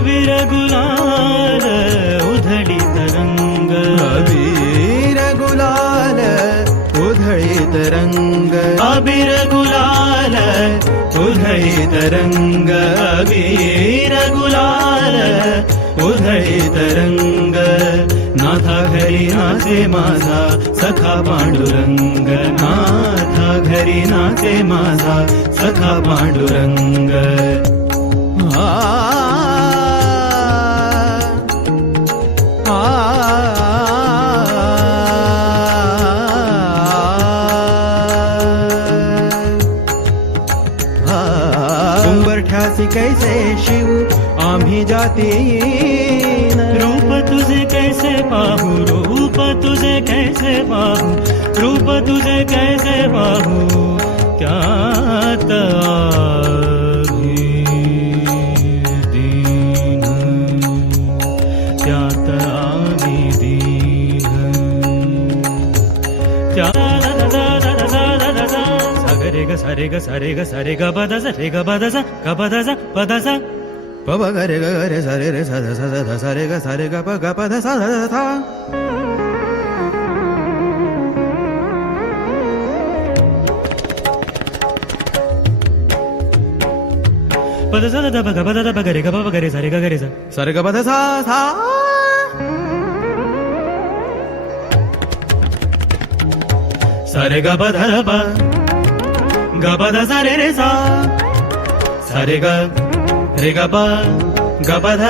अबीर गुलाल उधळीत रंग अबीर गुलाल उधळीत रंग अबीर गुलाल उधळीत रंग अबीर गुलाल उधळीत रंग नाथा घरी नाचे माझा सखा पांडुरंग नाथा घरी नाचे माझा सखा पांडुरंग आ आ उंबरठ्यासी कैसे शिव आम्ही जातीन रूप तुझे कैसे पाहू रूप तुझे कैसे पाहू रूप तुझे कैसे पाहू त्यात आम्ही दीन त्यात आम्ही दीन सागरे ग सारे ग सारे ग सारे ग बदसा रे ग बदसा ग बदसा बदसा पब गरे गरे सरे रे सा सा सा सा रे ग सारे ग प ग प ध सा ध सा पदसा द ग प द ग रे ग प ग रे सा रे ग रे सा सरे ग प ध सा सा सा रे ग प ध र प ग प ध सा रे रे सा सा रे ग रे ग प ग प ध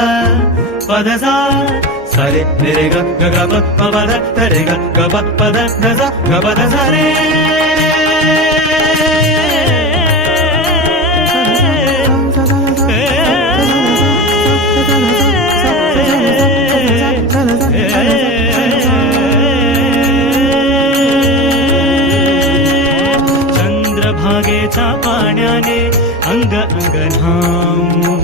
प ध सा सा रे रे ग ग ग प प प ध ध रे ग ग प प ध ध सा ग प ध सा रे चंद्रभागेच्या पाण्याने अंग अंग न्हाऊ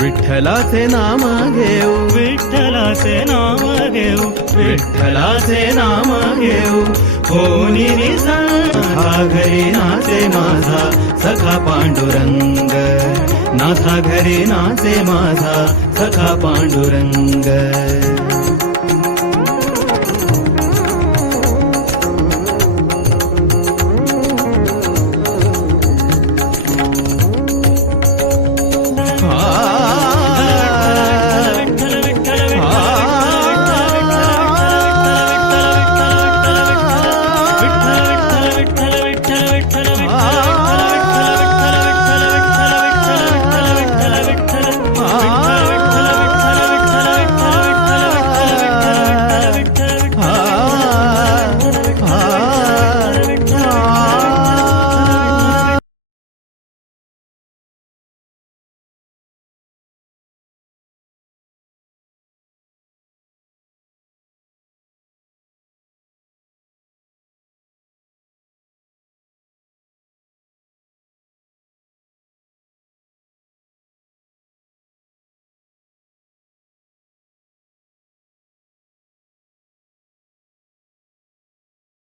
विठ्ठलाचे नाम घेऊ विठ्ठलाचे नाम घेऊ विठ्ठलाचे नाम घेऊ कोणी नाथा घरी नाचे माझा सखा पांडुरंग नाथा घरी नाचे माझा सखा पांडुरंग विठ्ठल विठ्ठल विठ्ठल विठ्ठल विठ्ठल